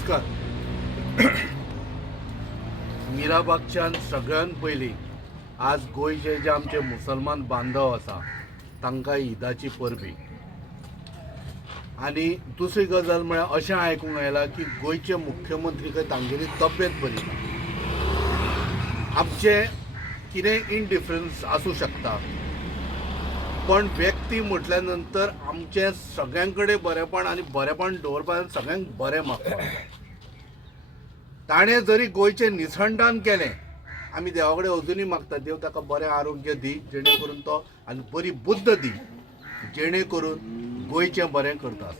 नमस्कार. मिराबागच्यान सगळ्यात पयलीं आज गोंयचे जे आमचे मुसलमान बांधव आसा तांकां ईदाची परबी. आनी दुसरी गजाल म्हळ्यार अशें आयकूंक आयलां की गोंयचे मुख्यमंत्री तांगेली तब्येत बरी ना. आमचे कितें इनडिफरन्स आसूं शकता, पण व्यक्ती म्हटल्या नंतर आमचे सगळ्यां कडेन बरेपण आनी बरेपण दवरपाक सगळ्यांक बरें मागता. ताणें जरी गोंयचें निसंधान केलें, आमी देवा कडेन अजुनूय मागता देव ताका बरें आरोग्य दी, जेणे करून तो आनी बरी बुद्ध दी, जेणे करून गोंयचें बरें करता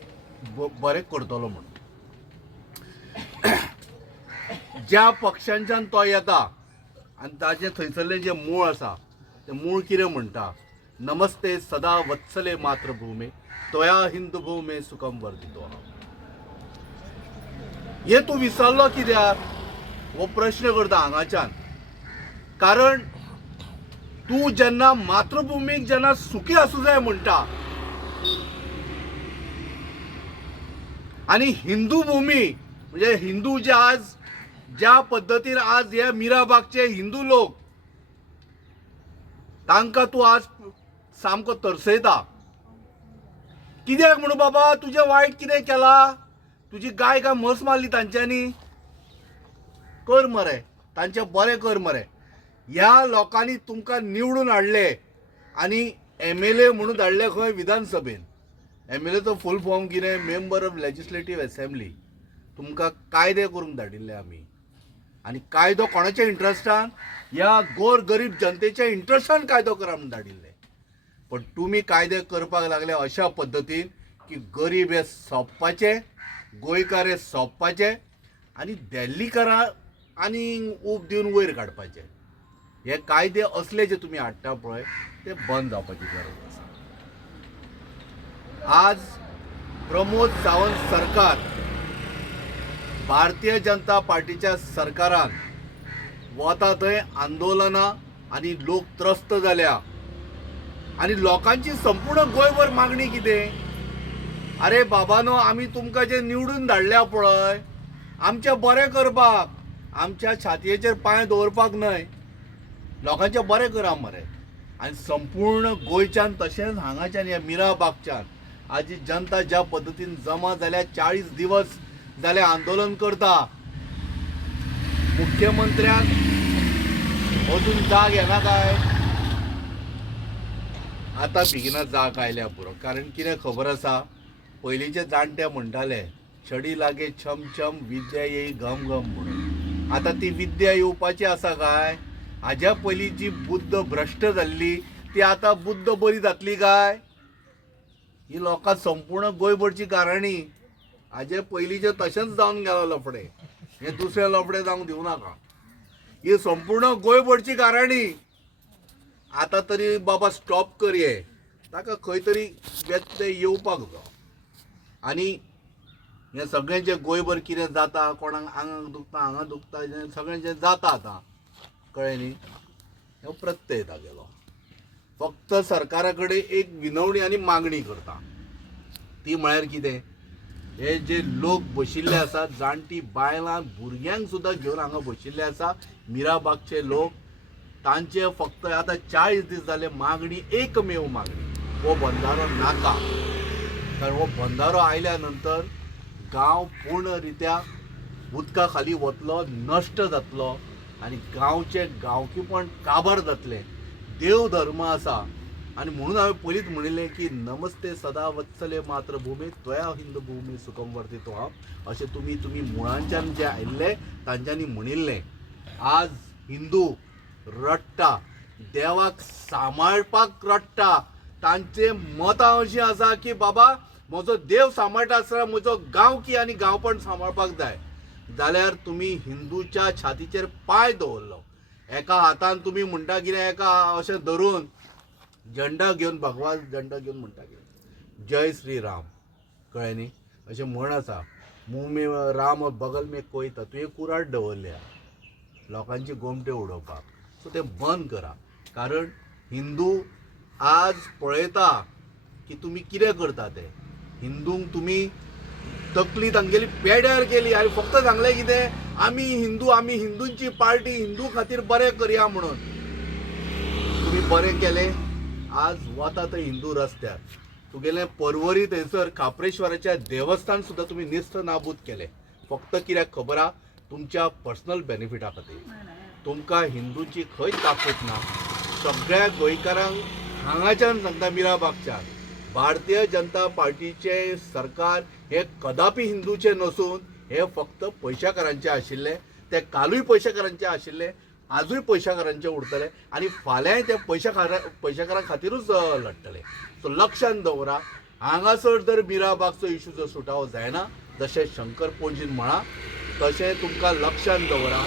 बरें करतलो म्हणून. ज्या पक्षांच्यान तो येता आनी ताजें थंयसरलें जें मूळ आसा तें मूळ कितें म्हणटा, नमस्ते सदा वत्सले मातृभूमे त्वया हिंदू भूमे सुखम वर्धितो. हे तूं विसरलो कित्याक हो प्रश्न करता हांगाच्यान. कारण तूं जेन्ना मातृभुमीक जेन्ना सुखी आसूं जाय म्हणटा आनी हिंदू भूमी म्हणजे हिंदू जे आज ज्या पद्दतीन आज हे मिराबागचे हिंदू लोक तांकां तूं आज सामको तरसयता. कित्याक म्हणून बाबा, तुजें वायट कितें केलां? तुजी गाय काय म्हस मारली तांच्यांनी? कर मरे, तांचें बरें कर मरे. ह्या लोकांनी तुमकां निवडून हाडले आनी MLA म्हणून धाडले खंय विधानसभेन. MLAचो फूल फॉर्म कितें? Member of legislative assembly. तुमकां कायदे करूंक धाडिल्ले आमी. आनी कायदो कोणाच्या इंट्रस्टान? ह्या गोर गरीब जनतेच्या इंट्रस्टान कायदो करा म्हणून धाडिल्ले. पण तुमी कायदे करपाक लागले अशा पद्दतीन की गरीब हे सोंपपाचे, गोंयकार हे सोंपपाचे आनी दिल्लीकारां आनी ऊब दिवन वयर काडपाचे. हे कायदे असले जे तुमी हाडटा पळय ते बंद जावपाची गरज आसा. आज प्रमोद सावंत सरकार, भारतीय जनता पार्टीच्या सरकारान वता थंय आंदोलनां आनी लोक त्रस्त जाल्या. आनी लोकांची संपूर्ण गोंयभर मागणी कितें? अरे बाबानो, आमी तुमकां जे निवडून धाडल्या पळय आमचें बरें करपाक, आमच्या छातयेचेर पांय दवरपाक न्हय, लोकांचें बरें करा मरे. आनी संपूर्ण गोंयच्यान तशेंच हांगाच्यान ह्या मिराबागच्यान आज जनता ज्या पद्दतीन जमा जाल्या, 40 दिवस जाले आंदोलन करता. मुख्यमंत्र्याक अजून जाग येना काय? आतां बेगिना जाग आयल्या पुरो. कारण कितें खबर आसा, पयलींचे जाणटे म्हणटाले छडी लागे छम छम विद्या येई घम घम म्हणून. आतां ती विद्या येवपाची आसा काय? हाज्या पयलीं जी बुद्ध भ्रश्ट जाल्ली ती आतां बुद्ध बरी जातली काय? ही लोकां संपूर्ण गोंयभरची गाराणी. हाजे पयलींचे तशेंच जावन गेलो लफडे. हे दुसरे लफडे जावंक दिवं नाका. ही संपूर्ण गोंयभरची गाराणी. आतां तरी बाबा स्टॉप कर हे. ताका खंय तरी व्यत्यय येवपाक जाय. आनी हें सगळें जें गोंयभर कितें जाता, कोणाक आंगाक दुखता, हांगा दुखता, सगळें जें जाता आतां, कळ्ळें न्ही, हो प्रत्यय तागेलो. फक्त सरकारा कडेन एक विनवणी आनी मागणी करता. ती म्हळ्यार कितें? हे जे लोक बशिल्ले आसा, जाणटी बायलां भुरग्यांक सुद्दां घेवन हांगा बशिल्ले आसा मिराबागचे लोक, तांचे फक्त आतां 40 दीस जाले मागणी, एकमेव मागणी, हो बंधारो नाका. कारण हो बंधारो आयल्या नंतर गांव पूर्ण रित्या उदका खाली वतलो, नश्ट जातलो आनी गांवचे गांवकीपण काबार जातलें. देव धर्म आसा आनी म्हणून हांवें पयलींच म्हणिल्लें की नमस्ते सदा वत्सले मातृभूमी त्वया हिंदू भूमी सुखम वर्धितो. अशें तुमी मुळांच्यान जे आयिल्ले तांच्यांनी म्हणिल्लें. आज हिंदू रडटा, देवाक सांबाळपाक रडटा. तांचे मतां अशीं आसा की बाबा, म्हजो देव सांबाळटा आसतना म्हजो गांवकी आनी गांवपण सांबाळपाक जाय. जाल्यार तुमी हिंदूच्या छातीचेर पांय दवरलो. एका हातान तुमी म्हणटा कितें, एका अशें धरून झंडा घेवन, भगवा झंडा घेवन म्हणटा कितें, जय श्री राम. कळ्ळें न्ही? अशें म्हण आसा, मुंह में राम बगल में कोई था. तुवें कुराड दवरल्या लोकांचे गोमटे उडोवपाक. सो तें बंद करा. कारण हिंदू आज पळयता की तुमी कितें करता ते. हिंदूंक तुमी तकली तांगेली पेड्यार केली आनी फक्त सांगलें कितें आमी हिंदूंची पार्टी हिंदू खातीर बरें करया म्हणून. तुम्ही बरें केलें. आज वता थंय हिंदू रस्त्यार तुगेलें पर्वरी थंयसर काप्रेश्वराच्या देवस्थान सुद्दां तुम्ही निस्त नाबूद केलें. फक्त कित्याक खबर आहा तुमच्या पर्सनल बेनिफिटा खातीर. तुमकां हिंदूंची खंयच ताकद ना. सगळ्या गोंयकारांक हांगाच्यान सांगता मिराबागच्यान भारतीय जनता पार्टीचे सरकार हे कदापि हिंदूचे नसून हे फक्त पयशाकारांचे आशिल्ले. ते कालूय पयशाकारांचे आशिल्ले, आजूय पयशाकारांचे उरतले आनी फाल्यां ते पयशाकारां खातीरूच लढटले. सो लक्षांत दवरा. हांगासर जर मिराबागचो इशू जर सुटावो जायना जशें शंकर पोंजीन म्हणा तशें तुमकां लक्षांत दवरा.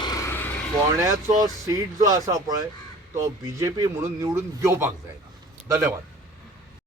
फोंड्याचो सीट जो आसा पळय तो BJP म्हणून निवडून घेवपाक जायना. धन्यवाद.